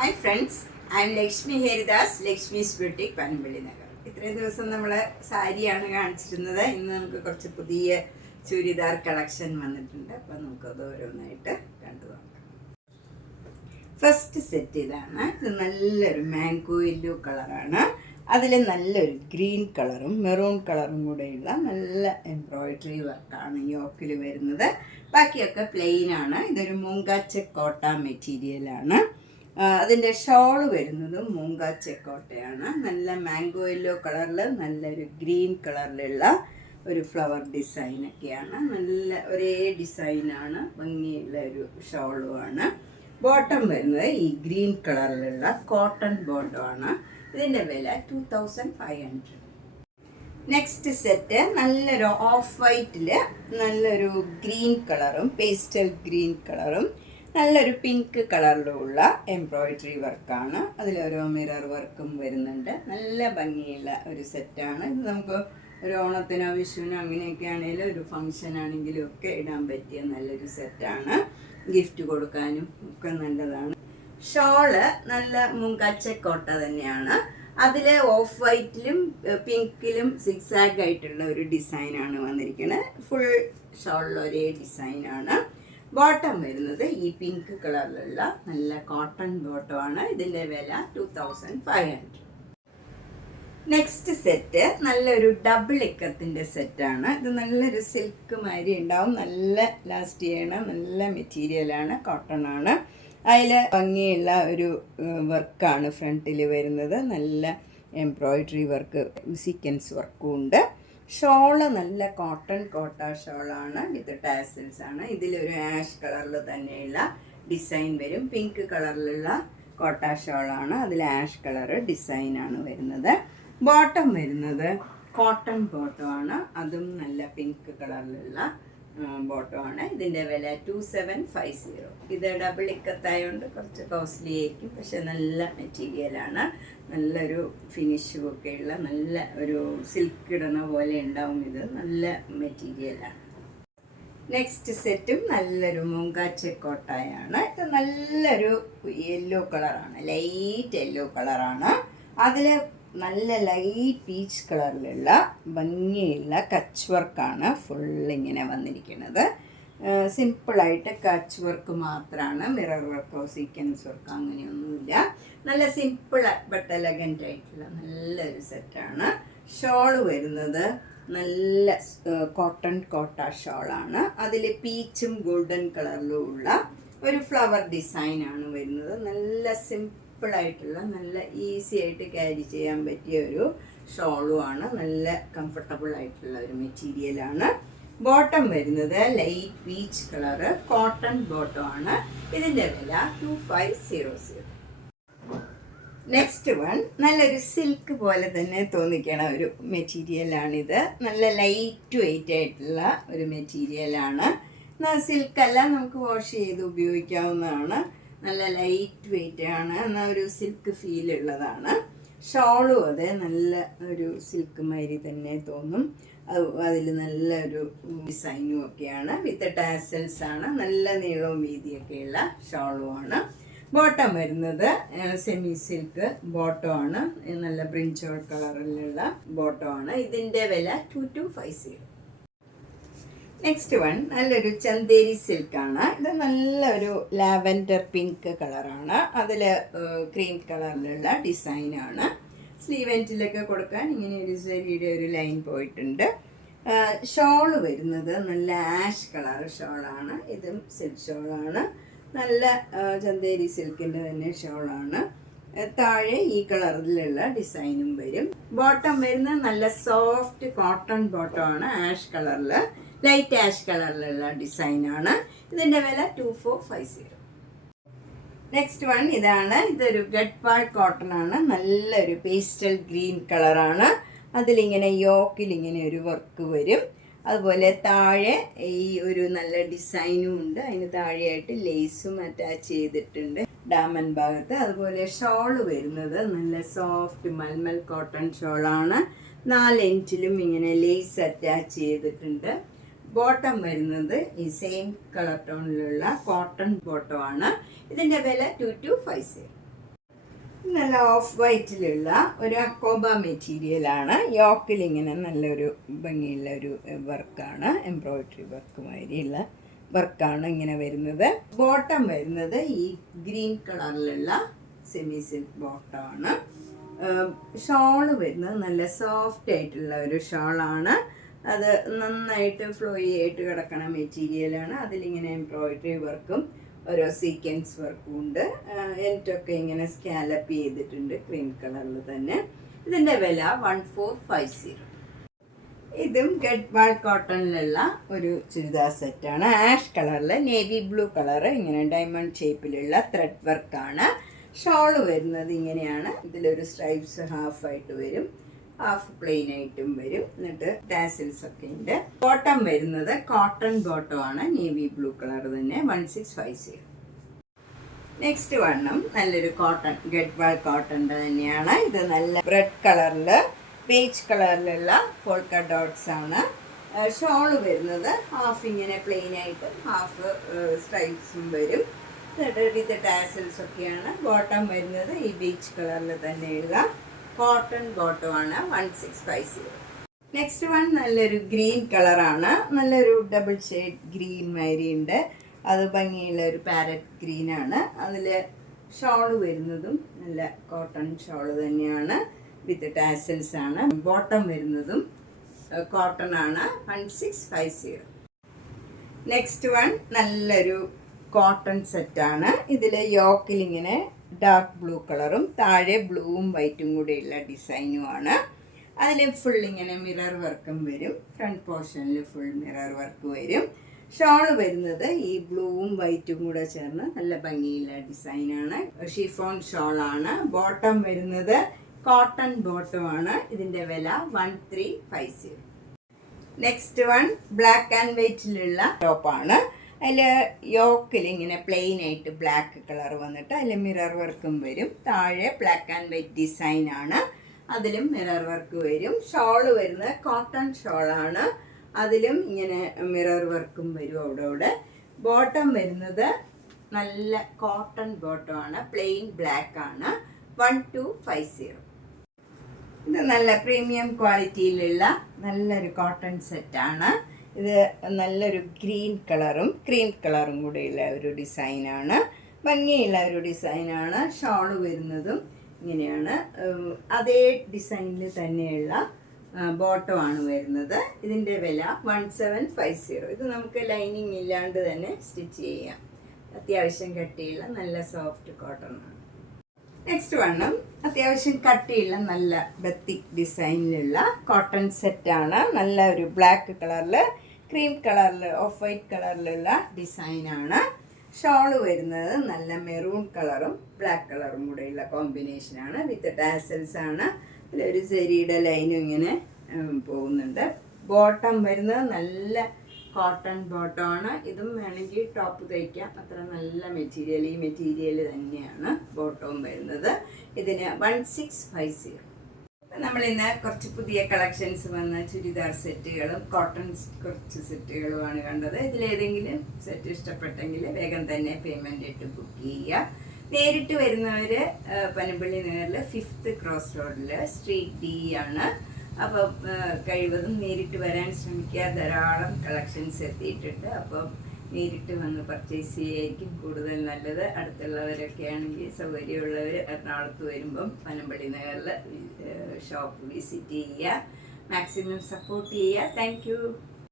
Hi friends, I M Lakshmi Haridas, Lakshmi's boutique, Panampilly Nagar. ഇത്രയും ദിവസം നമ്മൾ സാരിയാണ് കാണിച്ചിരുന്നത്. ഇന്ന് നമുക്ക് കുറച്ച് പുതിയ ചുരിദാർ കളക്ഷൻ വന്നിട്ടുണ്ട്. അപ്പം നമുക്കത് ഓരോന്നായിട്ട് കണ്ടു നോക്കാം. ഫസ്റ്റ് സെറ്റ് ഇതാണ്. ഇത് നല്ലൊരു മാംഗോ യെല്ലോ കളറാണ്. അതിൽ നല്ലൊരു ഗ്രീൻ കളറും മെറൂൺ കളറും കൂടെയുള്ള നല്ല എംബ്രോയിഡറി വർക്കാണ് യോക്കിൽ വരുന്നത്. ബാക്കിയൊക്കെ പ്ലെയിൻ ആണ്. ഇതൊരു മൂങ്കാച്ചക്കോട്ട മെറ്റീരിയലാണ്. അതിൻ്റെ ഷോള് വരുന്നതും മൂങ്കാച്ചക്കോട്ടയാണ്. നല്ല മാംഗോ യെല്ലോ കളറിൽ നല്ലൊരു ഗ്രീൻ കളറിലുള്ള ഒരു ഫ്ലവർ ഡിസൈനൊക്കെയാണ്. നല്ല ഒരേ ഡിസൈനാണ്, ഭംഗിയുള്ള ഒരു ഷോളുമാണ്. ബോട്ടം വരുന്നത് ഈ ഗ്രീൻ കളറിലുള്ള കോട്ടൺ ബോട്ടമാണ്. ഇതിൻ്റെ വില 2500. നെക്സ്റ്റ് സെറ്റ് നല്ലൊരു ഓഫ് വൈറ്റിൽ നല്ലൊരു ഗ്രീൻ കളറും പേസ്റ്റൽ ഗ്രീൻ കളറും നല്ലൊരു പിങ്ക് കളറിലുള്ള എംബ്രോയിഡറി വർക്കാണ്. അതിലൊരു മിറർ വർക്കും വരുന്നുണ്ട്. നല്ല ഭംഗിയുള്ള ഒരു സെറ്റാണ്. ഇത് നമുക്ക് ഒരു ഓണത്തിനോ വിഷുവിനോ അങ്ങനെയൊക്കെ ആണെങ്കിലും ഒരു ഫങ്ഷൻ ആണെങ്കിലും ഒക്കെ ഇടാൻ പറ്റിയ നല്ലൊരു സെറ്റാണ്. ഗിഫ്റ്റ് കൊടുക്കാനും ഒക്കെ നല്ലതാണ്. ഷോള് നല്ല മൂങ്കാച്ചക്കോട്ട തന്നെയാണ്. അതിൽ ഓഫ് വൈറ്റിലും പിങ്കിലും സിക്സാഗ് ആയിട്ടുള്ള ഒരു ഡിസൈനാണ് വന്നിരിക്കുന്നത്. ഫുൾ ഷോളിൽ ഒരേ ഡിസൈനാണ്. ബോട്ടം വരുന്നത് ഈ പിങ്ക് കളറിലുള്ള നല്ല കോട്ടൺ ബോട്ടമാണ്. ഇതിൻ്റെ വില 2500. നെക്സ്റ്റ് സെറ്റ് നല്ലൊരു ഡബിൾ ഇക്കത്തിൻ്റെ സെറ്റാണ്. ഇത് നല്ലൊരു സിൽക്ക് മാതിരി ഉണ്ടാവും. നല്ല ലാസ്റ്റ് ചെയ്യണ നല്ല മെറ്റീരിയലാണ്, കോട്ടൺ ആണ്. അതിൽ ഭംഗിയുള്ള ഒരു വർക്കാണ് ഫ്രണ്ടിൽ വരുന്നത്. നല്ല എംബ്രോയിഡറി വർക്ക്, സീക്വൻസ് വർക്കും ഉണ്ട്. ഷോള് നല്ല കോട്ടൺ കോട്ട ഷോളാണ്. വിത്ത് ടാസൽസ് ആണ്. ഇതിലൊരു ആഷ് കളറിൽ തന്നെയുള്ള ഡിസൈൻ വരും. പിങ്ക് കളറിലുള്ള കോട്ട ഷോളാണ്. അതിൽ ആഷ് കളർ ഡിസൈനാണ് വരുന്നത്. ബോട്ടം വരുന്നത് കോട്ടൺ ബോട്ടമാണ്. അതും നല്ല പിങ്ക് കളറിലുള്ള ബോട്ടമാണ്. ഇതിൻ്റെ വില 2750. ഇത് ഡബിൾ ഇക്കത്തായതുകൊണ്ട് കുറച്ച് കോസ്റ്റ്ലി ആയിരിക്കും, പക്ഷെ നല്ല മെറ്റീരിയലാണ്. നല്ലൊരു ഫിനിഷും ഒക്കെയുള്ള നല്ല ഒരു സിൽക്ക് ഇടണ പോലെ ഉണ്ടാവും. ഇത് നല്ല മെറ്റീരിയലാണ്. നെക്സ്റ്റ് സെറ്റും നല്ലൊരു മൂങ്കാച്ചക്കോട്ടയാണ്. ഇത് നല്ലൊരു യെല്ലോ കളറാണ്, ലൈറ്റ് യെല്ലോ കളറാണ്. അതിൽ നല്ല ലൈറ്റ് പീച്ച് കളറിലുള്ള ഭംഗിയുള്ള കച്ച് വർക്കാണ് ഫുള്ളിങ്ങനെ വന്നിരിക്കുന്നത്. സിമ്പിളായിട്ട് കച്ച് വർക്ക് മാത്രമാണ്. മിറർ വർക്കോ സീക്വൻസ് വർക്കോ അങ്ങനെയൊന്നുമില്ല. നല്ല സിമ്പിൾ ബട്ട് എലഗൻ്റ് ആയിട്ടുള്ള നല്ലൊരു സെറ്റാണ്. ഷോള് വരുന്നത് നല്ല കോട്ടൺ കോട്ട ഷോളാണ്. അതിൽ പീച്ചും ഗോൾഡൻ കളറിലും ഉള്ള ഒരു ഫ്ലവർ ഡിസൈനാണ് വരുന്നത്. നല്ല സിമ്പിളായിട്ടുള്ള നല്ല ഈസി ആയിട്ട് ക്യാരി ചെയ്യാൻ പറ്റിയ ഒരു ഷോളുമാണ്. നല്ല കംഫർട്ടബിൾ ആയിട്ടുള്ള ഒരു മെറ്റീരിയലാണ്. ബോട്ടം വരുന്നത് ലൈറ്റ് പീച്ച് കളറ് കോട്ടൺ ബോട്ടമാണ്. ഇതിൻ്റെ വില 2500. നെക്സ്റ്റ് വൺ നല്ലൊരു സിൽക്ക് പോലെ തന്നെ തോന്നിക്കണ ഒരു മെറ്റീരിയലാണിത്. നല്ല ലൈറ്റ് വെയിറ്റ് ആയിട്ടുള്ള ഒരു മെറ്റീരിയലാണ്. സിൽക്കല്ല, നമുക്ക് വാഷ് ചെയ്ത് ഉപയോഗിക്കാവുന്നതാണ്. നല്ല ലൈറ്റ് വെയിറ്റ് ആണ്, എന്നാൽ ഒരു സിൽക്ക് ഫീൽ ഉള്ളതാണ്. ഷോളും അതെ നല്ല ഒരു സിൽക്ക് മാതിരി തന്നെ തോന്നും. അതിൽ നല്ലൊരു ഡിസൈനും ഒക്കെയാണ്. വിത്ത് ടാസൽസ് ആണ്. നല്ല നീളവും വീതിയൊക്കെയുള്ള ഷോളുമാണ്. ബോട്ടം വരുന്നത് സെമി സിൽക്ക് ബോട്ടമാണ്. നല്ല ബ്രിഞ്ചോൾ കളറിലുള്ള ബോട്ടമാണ്. ഇതിൻ്റെ വില 2250. നെക്സ്റ്റ് വൺ നല്ലൊരു ചന്തേരി സിൽക്കാണ്. ഇത് നല്ലൊരു ലാവൻഡർ പിങ്ക് കളറാണ്. അതിൽ ക്രീം കളറിലുള്ള ഡിസൈനാണ്. സ്ലീവ് എൻഡിലൊക്കെ കൊടുക്കാൻ ഇങ്ങനെ ഒരു സെരിയുടെ ഒരു ലൈൻ പോയിട്ടുണ്ട്. ഷോള് വരുന്നത് നല്ല ആഷ് കളർ ഷോളാണ്. ഇതും സിൽക്ക് ഷോളാണ്. നല്ല ചന്തേരി സിൽക്കിൻ്റെ തന്നെ ഷോളാണ്. താഴെ ഈ കളറിലുള്ള ഡിസൈനും വരും. ബോട്ടം വരുന്നത് നല്ല സോഫ്റ്റ് കോട്ടൺ ബോട്ടമാണ്. ആഷ് കളറിൽ ലൈറ്റ് ആഷ് കളറിലുള്ള ഡിസൈനാണ്. ഇതിൻ്റെ വില 2450. നെക്സ്റ്റ് വൺ ഇതാണ്. ഇതൊരു ഗഡ്വാൾ കോട്ടൺ ആണ്. നല്ലൊരു പേസ്റ്റൽ ഗ്രീൻ കളറാണ്. അതിലിങ്ങനെ യോക്കിലിങ്ങനെ ഒരു വർക്ക് വരും. അതുപോലെ താഴെ ഈ ഒരു നല്ല ഡിസൈനും ഉണ്ട്. അതിന് താഴെയായിട്ട് ലേസും അറ്റാച്ച് ചെയ്തിട്ടുണ്ട് ഡാമൻ ഭാഗത്ത്. അതുപോലെ ഷോള് വരുന്നത് നല്ല സോഫ്റ്റ് മൽമൽ കോട്ടൺ ഷോളാണ്. 4 ഇഞ്ചിലും ഇങ്ങനെ ലേസ് അറ്റാച്ച് ചെയ്തിട്ടുണ്ട്. ബോട്ടം വരുന്നത് ഈ സെയിം കളർ ടോണിലുള്ള കോട്ടൺ ബോട്ടമാണ്. ഇതിൻ്റെ വില 2250. നല്ല ഓഫ് വൈറ്റിലുള്ള ഒരു അക്കോബ മെറ്റീരിയലാണ്. യോക്കിൽ ഇങ്ങനെ നല്ലൊരു ഭംഗിയുള്ള ഒരു വർക്കാണ്, എംബ്രോയിഡറി വർക്ക് മാതിരിയുള്ള വർക്കാണ് ഇങ്ങനെ വരുന്നത്. ബോട്ടം വരുന്നത് ഈ ഗ്രീൻ കളറിലുള്ള സെമി സിൽക്ക് ബോട്ടമാണ്. ഷോള് വരുന്നത് നല്ല സോഫ്റ്റ് ആയിട്ടുള്ള ഒരു ഷോളാണ്. അത് നന്നായിട്ട് ഫ്ലോയി ആയിട്ട് കിടക്കണ മെറ്റീരിയലാണ്. അതിലിങ്ങനെ എംബ്രോയിഡറി വർക്കും ഓരോ സീക്വൻസ് വർക്കും ഉണ്ട്. എനിക്കൊക്കെ ഇങ്ങനെ സ്കാലപ്പ് ചെയ്തിട്ടുണ്ട് ക്രീം കളറിൽ തന്നെ. ഇതിൻ്റെ വില 1450. ഇതും ഗഡ്വാൾ കോട്ടണിലുള്ള ഒരു ചുരിദാർ സെറ്റാണ്. ആഷ് കളറിൽ നേവി ബ്ലൂ കളറ് ഇങ്ങനെ ഡയമണ്ട് ഷേപ്പിലുള്ള ത്രെഡ് വർക്കാണ്. ഷോള് വരുന്നത് ഇങ്ങനെയാണ്. ഇതിലൊരു സ്ട്രൈപ്സ് ഹാഫായിട്ട് വരും, ഹാഫ് പ്ലെയിൻ ആയിട്ടും വരും. എന്നിട്ട് ടാസിൽസ് ഒക്കെ ഉണ്ട്. ബോട്ടം വരുന്നത് കോട്ടൺ ബോട്ടം ആണ്, നേവി ബ്ലൂ കളർ തന്നെ, 1650. നെക്സ്റ്റ് വണ്ണം നല്ലൊരു കോട്ടൺ, ഗഡ്വാൾ കോട്ടൻ്റെ തന്നെയാണ്. ഇത് നല്ല റെഡ് കളറിൽ പീച്ച് കളറിലുള്ള പോൾക്ക ഡോട്ട്സ് ആണ്. ഷോള് വരുന്നത് ഹാഫ് ഇങ്ങനെ പ്ലെയിൻ ആയിട്ടും ഹാഫ് സ്ട്രൈപ്സും വരും. വിത്ത് ടാസൽസ് ഒക്കെയാണ്. ബോട്ടം വരുന്നത് ഈ ബീച്ച് കളറിൽ തന്നെയുള്ള കോട്ടൺ ബോട്ടമാണ്, 1650. നെക്സ്റ്റ് വൺ നല്ലൊരു ഗ്രീൻ കളറാണ്. നല്ലൊരു ഡബിൾ ഷെയ്ഡ് ഗ്രീൻ മാതിരി ഉണ്ട്. അത് ഭംഗിയുള്ള ഒരു പാരറ്റ് ഗ്രീനാണ്. അതിൽ ഷോള് വരുന്നതും നല്ല കോട്ടൺ ഷോള് തന്നെയാണ്, വിത്ത് ടാസൽസ് ആണ്. ബോട്ടം വരുന്നതും കോട്ടൺ ആണ്, 1650. നെക്സ്റ്റ് വൺ നല്ലൊരു കോട്ടൺ സെറ്റാണ്. ഇതിൽ യോക്കിൽ ഇങ്ങനെ ഡാർക്ക് ബ്ലൂ കളറും താഴെ ബ്ലൂവും വൈറ്റും കൂടെയുള്ള ഡിസൈനുമാണ്. അതിൽ ഫുൾ ഇങ്ങനെ മിറർ വർക്കും വരും. ഫ്രണ്ട് പോർഷനിൽ ഫുൾ മിറർ വർക്ക് വരും. ഷോള് വരുന്നത് ഈ ബ്ലൂവും വൈറ്റും കൂടെ ചേർന്ന് നല്ല ഭംഗിയുള്ള ഡിസൈനാണ്. ഷിഫോൺ ഷോളാണ്. ബോട്ടം വരുന്നത് കോട്ടൺ ബോട്ടമാണ്. ഇതിൻ്റെ വില 1350. നെക്സ്റ്റ് വൺ ബ്ലാക്ക് ആൻഡ് വൈറ്റിലുള്ള ടോപ്പാണ്. അതിൽ യോക്കിൽ ഇങ്ങനെ പ്ലെയിൻ ആയിട്ട് ബ്ലാക്ക് കളർ വന്നിട്ട് അതിൽ മിറർ വർക്കും വരും. താഴെ ബ്ലാക്ക് ആൻഡ് വൈറ്റ് ഡിസൈനാണ്, അതിലും മിറർ വർക്ക് വരും. ഷോള് വരുന്നത് കോട്ടൺ ഷോളാണ്. അതിലും ഇങ്ങനെ മിറർ വർക്കും വരും അവിടെ. ബോട്ടം വരുന്നത് നല്ല കോട്ടൺ ബോട്ടമാണ്, പ്ലെയിൻ ബ്ലാക്ക് ആണ്, 1250. ഇത് നല്ല പ്രീമിയം ക്വാളിറ്റിയിലുള്ള നല്ലൊരു കോട്ടൺ സെറ്റാണ്. ഇത് നല്ലൊരു ഗ്രീൻ കളറും ക്രീം കളറും കൂടെയുള്ള ഒരു ഡിസൈനാണ്, ഭംഗിയുള്ള ഒരു ഡിസൈനാണ്. ഷോള് വരുന്നതും ഇങ്ങനെയാണ്. അതേ ഡിസൈനിൽ തന്നെയുള്ള ബോട്ടമാണ് വരുന്നത്. ഇതിൻ്റെ വില 1750. ഇത് നമുക്ക് ലൈനിങ് ഇല്ലാണ്ട് തന്നെ സ്റ്റിച്ച് ചെയ്യാം. അത്യാവശ്യം കട്ടിയുള്ള നല്ല സോഫ്റ്റ് കോട്ടൺ ആണ്. നെക്സ്റ്റ് വണ്ണം അത്യാവശ്യം കട്ടിയുള്ള നല്ല ബത്തിക് ഡിസൈനിലുള്ള കോട്ടൺ സെറ്റാണ്. നല്ല ഒരു ബ്ലാക്ക് കളറിൽ ക്രീം കളറിൽ ഓഫ് വൈറ്റ് കളറിലുള്ള ഡിസൈനാണ്. ഷോള് വരുന്നത് നല്ല മെറൂൺ കളറും ബ്ലാക്ക് കളറും കൂടെയുള്ള കോമ്പിനേഷനാണ്, വിത്ത് ടാസൽസ് ആണ്. അതിലൊരു സെരിയുടെ ലൈനും ഇങ്ങനെ പോകുന്നുണ്ട്. ബോട്ടം വരുന്നത് നല്ല കോട്ടൺ ബോട്ടമാണ്. ഇതും വേണമെങ്കിൽ ടോപ്പ് തയ്ക്കാം, അത്ര നല്ല മെറ്റീരിയൽ. ഈ മെറ്റീരിയൽ തന്നെയാണ് ബോട്ടവും വരുന്നത്. ഇതിന് 1650. നമ്മളിന്ന് കുറച്ച് പുതിയ കളക്ഷൻസ് വന്ന ചുരിദാർ സെറ്റുകളും കോട്ടൺ കുറച്ച് സെറ്റുകളുമാണ് കണ്ടത്. ഇതിലേതെങ്കിലും സെറ്റ് ഇഷ്ടപ്പെട്ടെങ്കിൽ വേഗം തന്നെ പേയ്മെൻ്റ് ഇട്ട് ബുക്ക് ചെയ്യുക. നേരിട്ട് വരുന്നവർ പനമ്പള്ളി നഗറിൽ 5th ക്രോസ് റോഡിൽ സ്ട്രീറ്റ് D ആണ്. അപ്പം കഴിവതും നേരിട്ട് വരാൻ ശ്രമിക്കുക. ധാരാളം കളക്ഷൻസ് എത്തിയിട്ടുണ്ട്. അപ്പം നേരിട്ട് വന്ന് പർച്ചേസ് ചെയ്യുകയായിരിക്കും കൂടുതൽ നല്ലത്. അടുത്തുള്ളവരൊക്കെ ആണെങ്കിൽ സൗകര്യമുള്ളവർ എറണാകുളത്ത് വരുമ്പം പനമ്പള്ളി നഗറിൽ ഷോപ്പ് വിസിറ്റ് ചെയ്യുക. മാക്സിമം സപ്പോർട്ട് ചെയ്യുക. Thank you.